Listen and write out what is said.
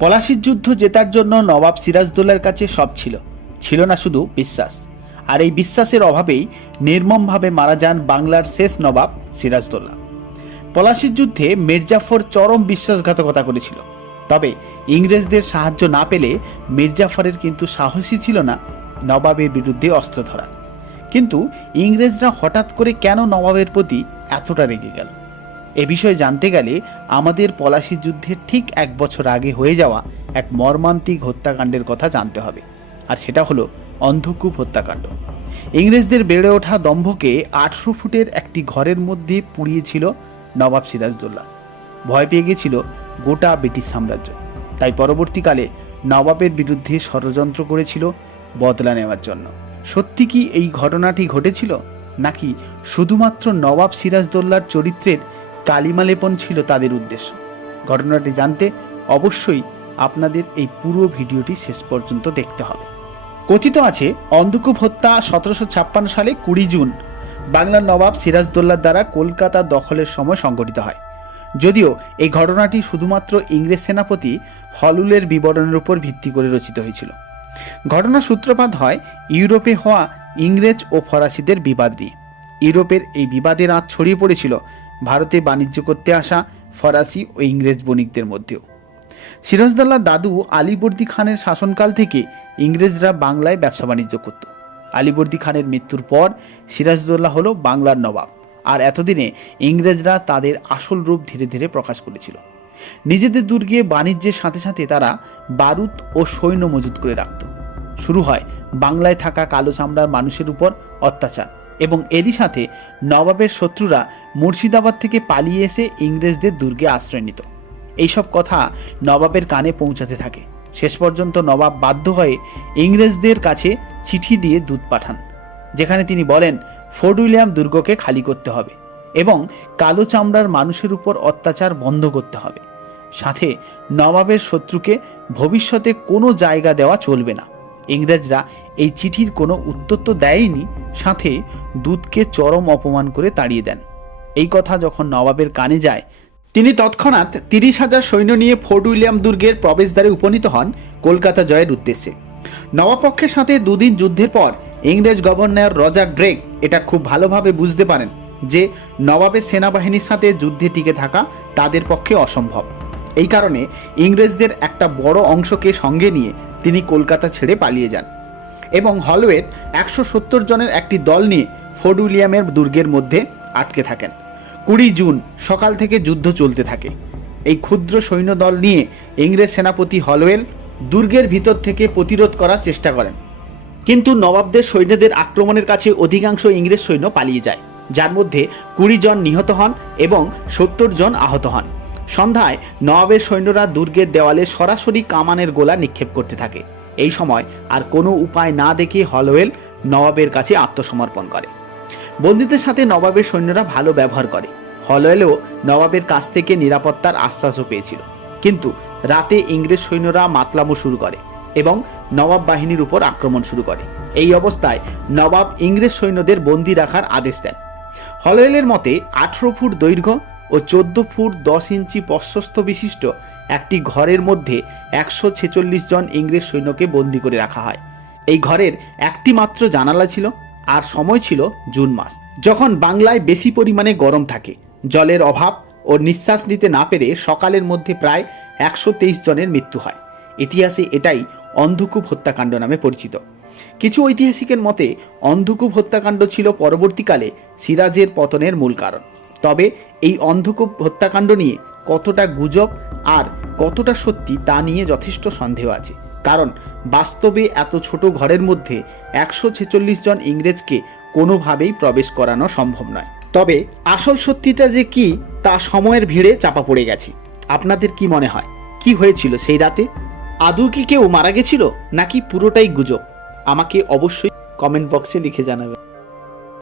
পলাশির যুদ্ধ জেতার জন্য নবাব সিরাজদৌল্লার কাছে সব ছিল। ছিল না শুধু বিশ্বাস। আর এই বিশ্বাসের অভাবেই নির্মমভাবে মারা যান বাংলার শেষ নবাব সিরাজদৌল্লা পলাশির যুদ্ধে মির্জাফর চরম বিশ্বাসঘাতকতা করেছিল। তবে ইংরেজদের সাহায্য না পেলে মির্জাফরের কিন্তু সাহসী ছিল না নবাবের বিরুদ্ধে অস্ত্র ধরা কিন্তু ইংরেজরা হঠাৎ করে কেন নবাবের প্রতি এতটা রেগে গেল? এ বিষয়ে জানতে গেলে আমাদের পলাশি যুদ্ধের ঠিক এক বছর আগে হয়ে যাওয়া এক মর্মান্তিক হত্যাকাণ্ডের কথা জানতে হবে। আর সেটা হলো অন্ধকূপ হত্যাকাণ্ড। ইংরেজদের বেড়ে ওঠা দম্ভকে আঠেরো ফুটের একটি ঘরের মধ্যে পুড়িয়েছিল নবাব সিরাজদৌল্লা ভয় পেয়ে গেছিল গোটা ব্রিটিশ সাম্রাজ্য। তাই পরবর্তীকালে নবাবের বিরুদ্ধে ষড়যন্ত্র করেছিল বদলা নেওয়ার জন্য। সত্যি কি এই ঘটনাটি ঘটেছিল? নাকি শুধুমাত্র নবাব সিরাজদৌল্লার চরিত্রের কালিমালেপন ছিল তাদের উদ্দেশ্য। ঘটনাটি জানতে অবশ্যই আপনাদের এই পুরো ভিডিওটি শেষ পর্যন্ত দেখতে হবে। কথিত আছে, অন্ধকূপ হত্যা সতেরোশো ছাপ্পান্ন সালে কুড়ি জুন বাংলার নবাব সিরাজদৌল্লার দ্বারা কলকাতা দখলের সময় সংঘটিত হয়। যদিও এই ঘটনাটি শুধুমাত্র ইংরেজ সেনাপতি হলুলের বিবরণের উপর ভিত্তি করে রচিত হয়েছিল। ঘটনার সূত্রপাত হয়, ইউরোপে হওয়া ইংরেজ ও ফরাসিদের বিবাদ নিয়ে। ইউরোপের এই বিবাদের আঁচ ছড়িয়ে পড়েছিল ভারতে বাণিজ্য করতে আসা ফরাসি ও ইংরেজ বণিকদের মধ্যেও। সিরাজদৌল্লার দাদু আলীবর্দী খানের শাসনকাল থেকে ইংরেজরা বাংলায় ব্যবসা বাণিজ্য করত। আলীবর্দী খানের মৃত্যুর পর সিরাজদৌল্লাহ হলো বাংলার নবাব, আর এতদিনে ইংরেজরা তাদের আসল রূপ ধীরে ধীরে প্রকাশ করেছিল। নিজেদের দুর্গে বাণিজ্যের সাথে সাথে তারা বারুদ ও সৈন্য মজুত করে রাখত। শুরু হয় বাংলায় থাকা কালো চামড়ার মানুষের উপর অত্যাচার। এবং এরই সাথে নবাবের শত্রুরা মুর্শিদাবাদ থেকে পালিয়ে এসে ইংরেজদের দুর্গে আশ্রয় নিত। এইসব কথা নবাবের কানে পৌঁছাতে থাকে। শেষ পর্যন্ত নবাব বাধ্য হয়ে ইংরেজদের কাছে চিঠি দিয়ে দূত পাঠান, যেখানে তিনি বলেন, ফোর্ট উইলিয়াম দুর্গকে খালি করতে হবে এবং কালো চামড়ার মানুষের উপর অত্যাচার বন্ধ করতে হবে। সাথে নবাবের শত্রুকে ভবিষ্যতে কোনো জায়গা দেওয়া চলবে না। ইংরেজরা এই চিঠির কোনো উত্তর তো দেয়নি, সাথে দুধকে চরম অপমান করে তাড়িয়ে দেন। এই কথা যখন নবাবের কানে যায়, তিনি তৎক্ষণাৎ তিরিশ হাজার সৈন্য নিয়ে ফোর্ট উইলিয়াম দুর্গের প্রবেশদ্বারে উপনীত হন কলকাতা জয়ের উদ্দেশ্যে। নবাপক্ষের সাথে দুদিন যুদ্ধের পর ইংরেজ গভর্নর রজার ড্রেক এটা খুব ভালোভাবে বুঝতে পারেন যে নবাবের সেনাবাহিনীর সাথে যুদ্ধে টিকে থাকা তাদের পক্ষে অসম্ভব। এই কারণে ইংরেজদের একটা বড় অংশকে সঙ্গে নিয়ে তিনি কলকাতা ছেড়ে পালিয়ে যান এবং হলওয়ের একশো সত্তর জনের একটি দল নিয়ে ফোর্ট উইলিয়ামের দুর্গের মধ্যে আটকে থাকেন। কুড়ি জুন সকাল থেকে যুদ্ধ চলতে থাকে। এই ক্ষুদ্র সৈন্যদল নিয়ে ইংরেজ সেনাপতি হলওয়েল দুর্গের ভিতর থেকে প্রতিরোধ করার চেষ্টা করেন। কিন্তু নবাবদের সৈন্যদের আক্রমণের কাছে অধিকাংশ ইংরেজ সৈন্য পালিয়ে যায়। যার মধ্যে কুড়ি জন নিহত হন এবং সত্তর জন আহত হন। সন্ধ্যায় নবাবের সৈন্যরা দুর্গের দেওয়ালে সরাসরি কামানের গোলা নিক্ষেপ করতে থাকে। এই সময় আর কোনো উপায় না দেখে হলওয়েল নবাবের কাছে আত্মসমর্পণ করে। বন্দীদের সাথে নবাবের সৈন্যরা ভালো ব্যবহার করে। হলওয়েলও নবাবের কাছ থেকে নিরাপত্তার আশ্বাসও পেয়েছিল। কিন্তু রাতে ইংরেজ সৈন্যরা মাতলামো শুরু করে এবং নবাব বাহিনীর উপর আক্রমণ শুরু করে। এই অবস্থায় নবাব ইংরেজ সৈন্যদের বন্দি রাখার আদেশ দেন। হলওয়েলের মতে আঠেরো ফুট দৈর্ঘ্য ও চোদ্দ ফুট দশ ইঞ্চি প্রশস্ত বিশিষ্ট একটি ঘরের মধ্যে একশো ছেচল্লিশ জন ইংরেজ সৈন্যকে বন্দি করে রাখা হয়। এই ঘরের একটি মাত্র জানালা ছিল আর সময় ছিল জুন মাস। যখন বাংলায় বেশি পরিমাণে গরম থাকে, জলের অভাব ও নিঃশ্বাস নিতে না পেরে সকালের মধ্যে প্রায় একশো তেইশ জনের মৃত্যু হয়। ইতিহাসে এটাই অন্ধকূপ হত্যাকাণ্ড নামে পরিচিত। কিছু ঐতিহাসিকের মতে, অন্ধকূপ হত্যাকাণ্ড ছিল পরবর্তীকালে সিরাজের পতনের মূল কারণ। তবে এই অন্ধকূপ হত্যাকাণ্ড নিয়ে কতটা গুজব আর কতটা সত্যি তা নিয়ে যথেষ্ট সন্দেহ আছে। কারণ বাস্তবে এত ছোট ঘরের মধ্যে একশো ছেচল্লিশ জন ইংরেজকে কোনোভাবেই প্রবেশ করানো সম্ভব নয়। তবে আসল সত্যিটা যে কি তা সময়ের ভিড়ে চাপা পড়ে গেছে। আপনাদের কি মনে হয়? কি হয়েছিল সেই রাতে? আদৌ কি কেউ মারা গেছিল? নাকি পুরোটাই গুজব? আমাকে অবশ্যই কমেন্ট বক্সে লিখে জানাবেন।